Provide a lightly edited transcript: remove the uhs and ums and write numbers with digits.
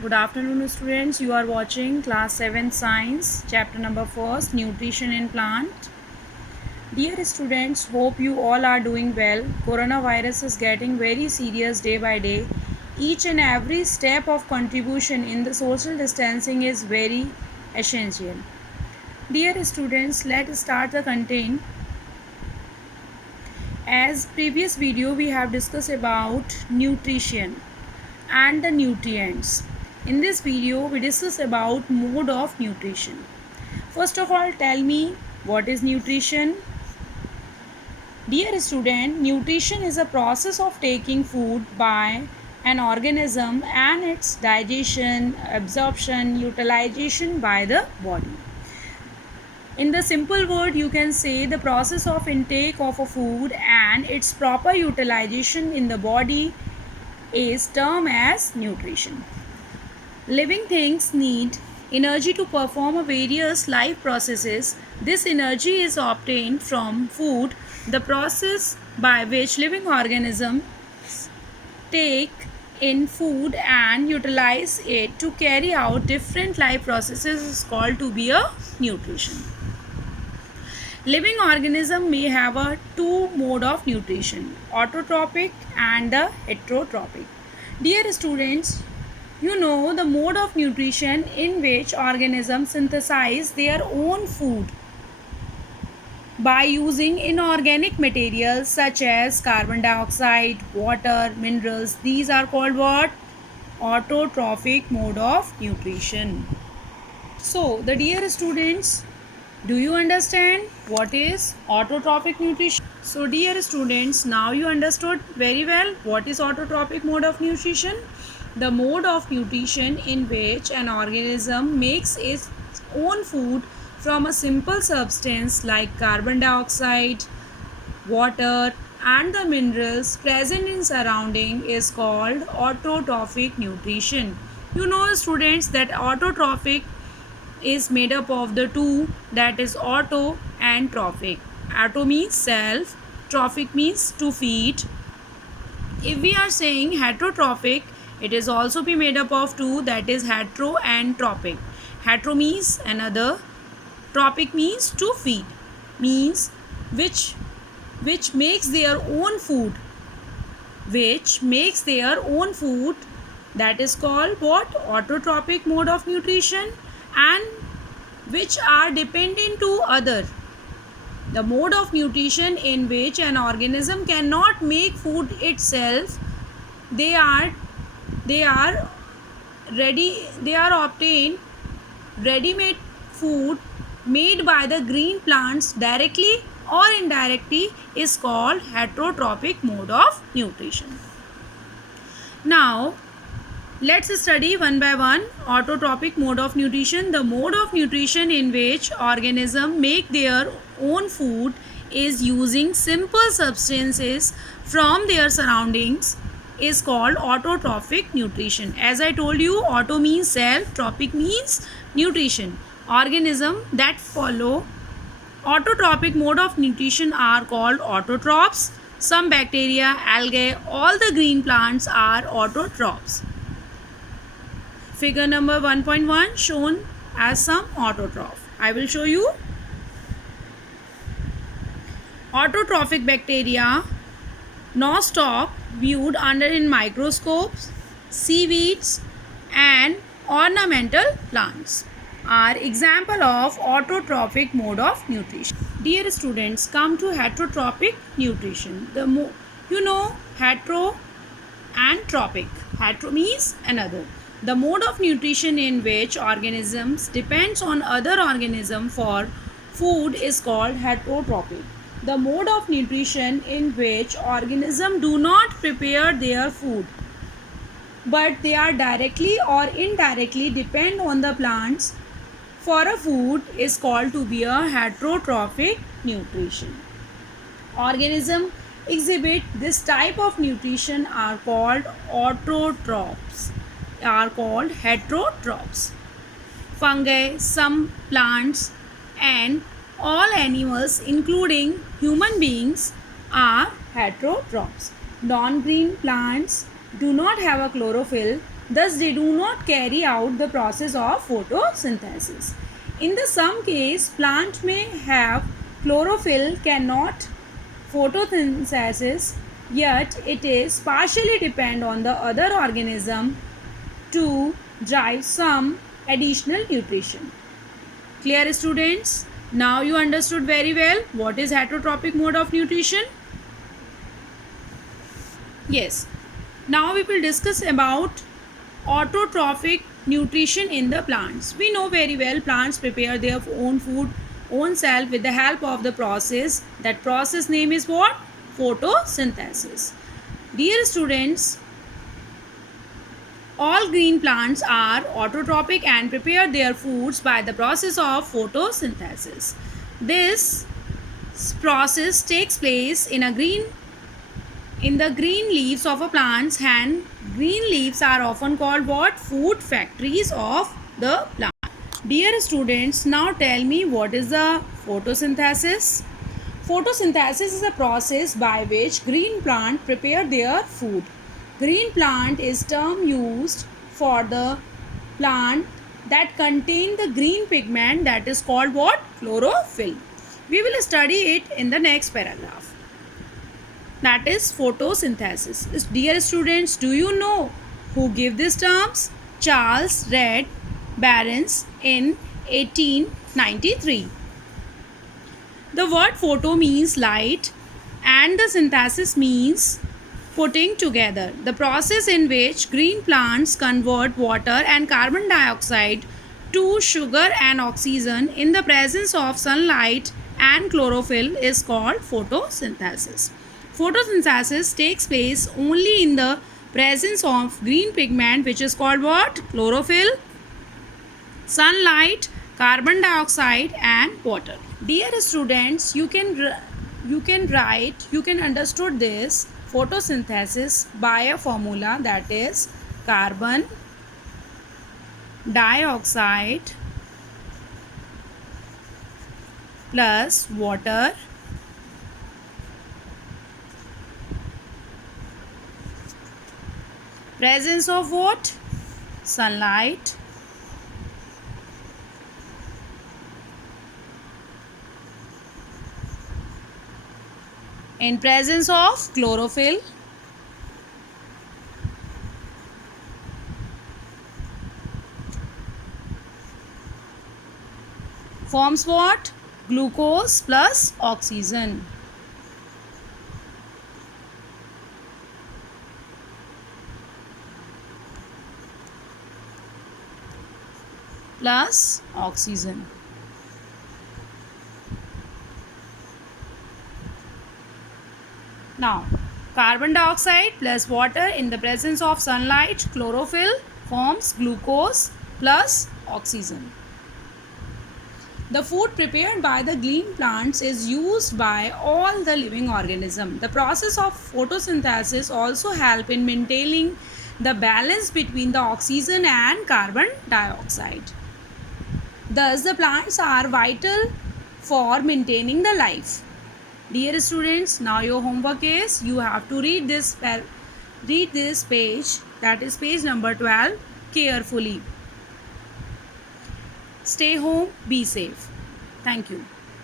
Good afternoon, students. You are watching class 7 science chapter number 4, nutrition in plant. Dear students, hope you all are doing well. Coronavirus is getting very serious day by day. Each and every step of contribution in the social distancing is very essential. Dear students, let's start the content. As previous video we have discussed about nutrition and the nutrients. In this video we discuss about mode of nutrition. First of all, tell me what is nutrition? Dear student, nutrition is a process of taking food by an organism and its digestion, absorption, utilization by the body. In the simple word, you can say the process of intake of a food and its proper utilization in the body is termed as nutrition. Living things need energy to perform various life processes. This energy is obtained from food, the process by which living organisms take in food and utilize it to carry out different life processes is called to be a nutrition. Living organism may have a two mode of nutrition, autotrophic and the heterotrophic. Dear students, you know the mode of nutrition in which organisms synthesize their own food by using inorganic materials such as carbon dioxide, water, minerals. These are called what? Autotrophic mode of nutrition. So, the dear students, do you understand what is autotrophic nutrition? So dear students, now you understood very well what is autotrophic mode of nutrition. The mode of nutrition in which an organism makes its own food from a simple substance like carbon dioxide, water and the minerals present in surrounding is called autotrophic nutrition. You know students that autotrophic is made up of the two, that is auto and trophic. Auto means self, trophic means to feed. If we are saying heterotrophic, it is also be made up of two, that is hetero and tropic. Hetero means another, tropic means to feed, means which makes their own food, that is called what? Autotrophic mode of nutrition, and which are dependent to other. The mode of nutrition in which an organism cannot make food itself, they are obtained ready-made food made by the green plants directly or indirectly is called heterotrophic mode of nutrition. Now let's study one by one autotrophic mode of nutrition. The mode of nutrition in which organisms make their own food is using simple substances from their surroundings is called autotrophic nutrition. As I told you, auto means self, trophic means nutrition. Organisms that follow autotrophic mode of nutrition are called autotrophs. Some bacteria, algae, all the green plants are autotrophs. Figure number 1.1 shown as some autotroph. I will show you. Autotrophic bacteria, nostoc viewed under in microscopes, seaweeds and ornamental plants are example of autotrophic mode of nutrition. Dear students, come to heterotrophic nutrition. Hetero and tropic. Hetero means another. The mode of nutrition in which organisms depends on other organisms for food is called heterotrophic. The mode of nutrition in which organisms do not prepare their food, but they are directly or indirectly depend on the plants for a food is called to be a heterotrophic nutrition. Organisms exhibit this type of nutrition are called autotrophs, are called heterotrophs. Fungi, some plants and all animals including human beings are heterotrophs. Non-green plants do not have a chlorophyll Thus, they do not carry out the process of photosynthesis. In the some case, plant may have chlorophyll cannot photosynthesis, yet it is partially depend on the other organism to drive some additional nutrition. Clear, students? Now you understood very well what is heterotrophic mode of nutrition. Yes. Now we will discuss about autotrophic nutrition in the plants. We know very well plants prepare their own food own self with the help of the process. That process name is what? Photosynthesis. Dear students, all green plants are autotrophic and prepare their foods by the process of photosynthesis. This process takes place in the green leaves of a plant's, and green leaves are often called what? Food factories of the plant. Dear students, now tell me what is the photosynthesis? Photosynthesis is a process by which green plant prepare their food. Green plant is term used for the plant that contain the green pigment that is called what? Chlorophyll. We will study it in the next paragraph. That is photosynthesis. Dear students, do you know who gave these terms? Charles Read Barons in 1893. The word photo means light and the synthesis means putting together. The process in which green plants convert water and carbon dioxide to sugar and oxygen in the presence of sunlight and chlorophyll is called photosynthesis. Photosynthesis takes place only in the presence of green pigment, which is called what? Chlorophyll, sunlight, carbon dioxide and water. Dear students, you can understood this photosynthesis by a formula, that is carbon dioxide plus water presence of what? Sunlight in presence of chlorophyll forms what? Glucose plus oxygen. Plus oxygen. Now, carbon dioxide plus water in the presence of sunlight, chlorophyll forms glucose plus oxygen. The food prepared by the green plants is used by all the living organisms. The process of photosynthesis also helps in maintaining the balance between the oxygen and carbon dioxide. Thus, the plants are vital for maintaining the life. Dear students, now your homework is you have to read this page, that is page number 12, carefully. Stay home, be safe. Thank you.